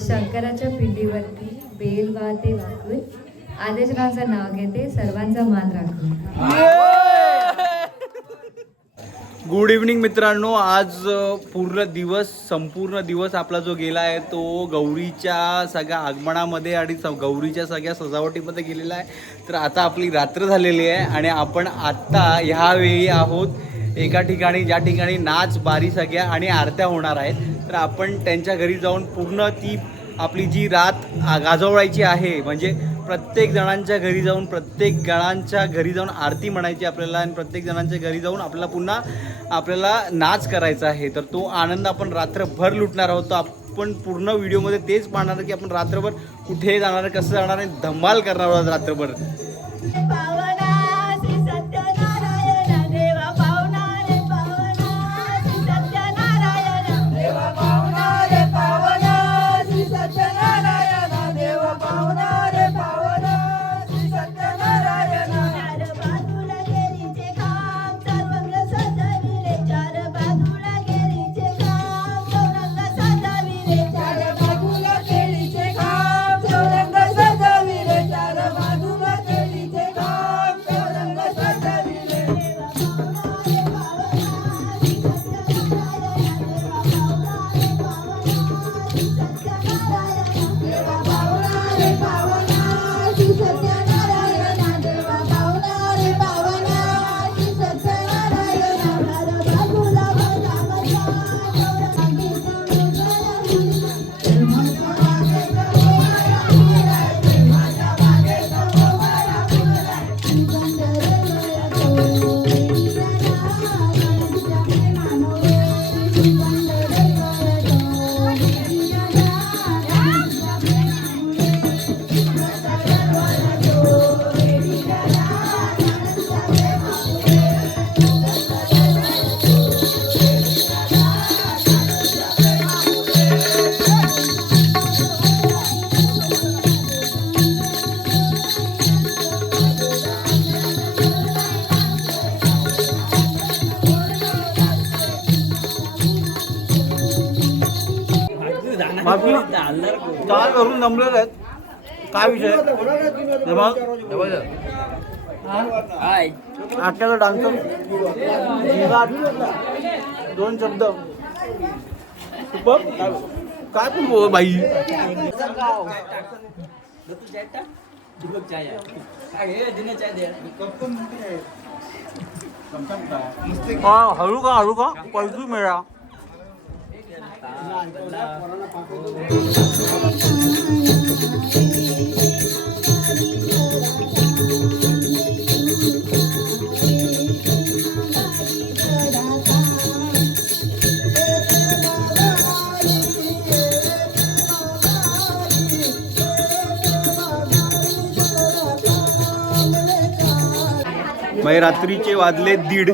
शंकराच्या पिंडीवरती बेल वाहते वाकून आदेशरावांचं नाव घेते सर्वांचा मान राखून. गुड इव्हनिंग मित्रांनो. आज पूर्ण दिवस संपूर्ण दिवस आपला जो गेला आहे तो गौरीच्या सगळ्या आगमनामध्ये आणि स- गौरीच्या सगळ्या सजावटीमध्ये गेलेला आहे. तर आता आपली रात्र झालेली आहे आणि आपण आत्ता ह्यावेळी आहोत एका ठिकाणी ज्या ठिकाणी नाच बारी सगळ्या आणि आरत्या होणार आहेत. तर आपण त्यांच्या घरी जाऊन पूर्ण ती आपली जी रात गाजवायची आहे म्हणजे प्रत्येक जणांच्या घरी जाऊन प्रत्येक गणांच्या घरी जाऊन आरती म्हणायची आपल्याला आणि प्रत्येक जणांच्या घरी जाऊन आपल्याला पुन्हा आपल्याला नाच करायचा आहे. तर तो आनंद आपण रात्रभर लुटणार आहोत. तर आपण पूर्ण व्हिडिओमध्ये तेच पाहणार की आपण रात्रभर कुठे जाणार कसं जाणार आणि धमाल करणार आहोत रात्रभर. tem power. बाकी चार करून जमलेले आहेत. काय विषय? हे बघ. आजच्याचा डान्सर दोन शब्द. काय तू बाई. हळू का हळू का पैसू मिळा. रात्रीचे वाजले दीड.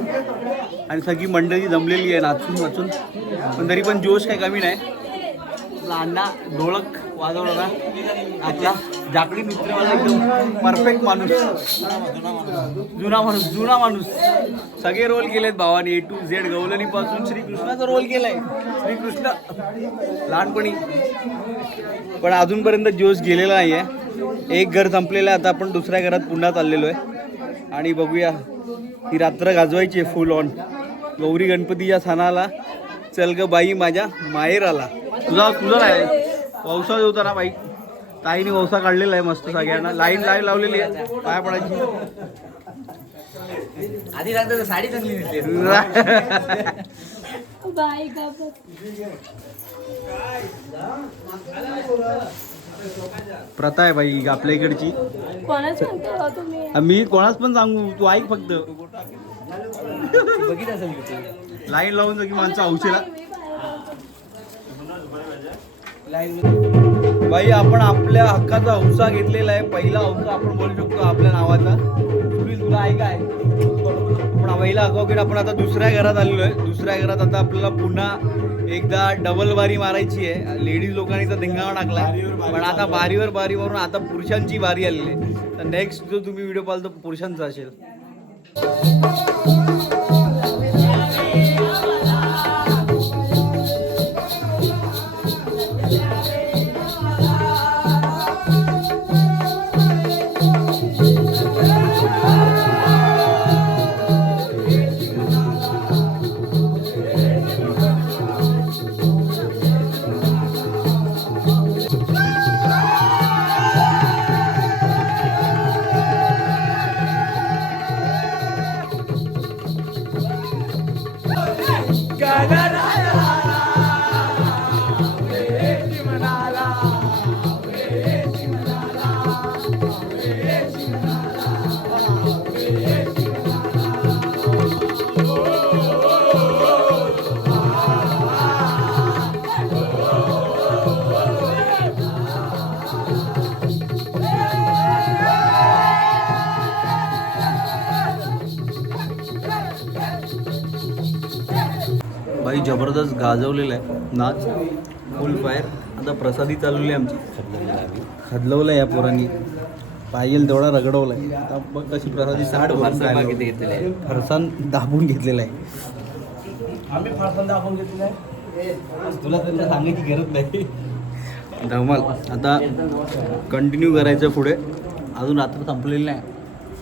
आणि सगळी मंडळी जमलेली आहे नाचून वाचून पण तरी पण जोश काही कमी नाही. लांडा ढोळक वाजवणारा आपला जाकडी मित्र मला एकदम परफेक्ट माणूस. जुना माणूस जुना माणूस. सगळे रोल केलेत भावाने ए टू झेड गवलनीपासून श्रीकृष्णाचा रोल केलाय. श्रीकृष्ण लहानपणी. पण अजूनपर्यंत जोश गेलेला नाही आहे एक घर संपलेलं आहे आता आपण दुसऱ्या घरात पुन्हा चाललेलो आहे. आणि बघूया ही रात्र गाजवायची आहे फुल ऑन गौरी गणपतीच्या सणाला. चल ग बाई माझ्या माहेर आला. तुझा तुझा नाही वौसा होता ना बाई. ताईने वौसा काढलेला आहे मस्त सगळ्यांना. लाईन लाईन लावलेली आहे. पाया पडायची. आधी लागतं साडी चांगली दिसली. प्रथा आहे बाई आपल्या इकडची. हो तुम्ही? मी कोणाच पण सांगू तू ऐक फक्त. बघित असेल की तू. लाईन लावून सगळी माणसं औषधा. बाई आपण आपल्या हक्काचा हौसा घेतलेला आहे. पहिला हौसा आपण बोलू शकतो आपल्या नावाचा. सुनील तुला आहे काय? आपण पहिला अकाउंट आपण आता दुसऱ्या घरात आलेलो आहे. दुसऱ्या घरात आता आपल्याला पुन्हा एकदा डबल बारी मारायची आहे. लेडीज लोकांनी तर धिंगाणा टाकला पण आता बारीवर बारी मारून आता पुरुषांची बारी आलेली आहे. तर नेक्स्ट जो तुम्ही व्हिडिओ पाहाल तो पुरुषांचा असेल. जबरदस्त गाजवलेला आहे. नाच फुल फायर आता प्रसादी चालवली आहे आमची. खदलवलं आहे या पोरांनी. पाहिजे तेवढा रगडवला आहे आता बघ कशी प्रसादी साठ फरसाण राहिली. किती घेतलेले आहे? फरसाण दाबून घेतलेला आहे. तुला त्यांना सांगायची गरज नाही. धमाल. आता कंटिन्यू करायचं पुढे. अजून रात्र संपलेली नाही.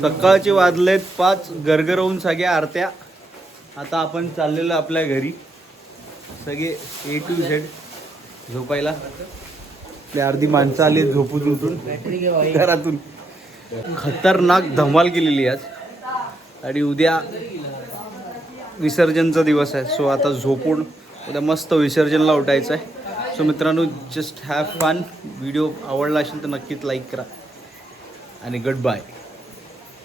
सकाळचे वाजलेत पाच गरगरवून सगळ्या आरत्या. आता आपण चाललेलो आपल्या घरी. सगळे ए टू झेड झोपायला. आपली अर्धी माणसं आली झोपून उठून घरातून. खतरनाक धमाल केलेली आज. आणि उद्या विसर्जनचा दिवस आहे. सो आता झोपून उद्या मस्त विसर्जनला उठायचं आहे. सो मित्रांनो जस्ट हॅव फन व्हिडिओ आवडला असेल तर नक्कीच लाईक करा. आणि गुड बाय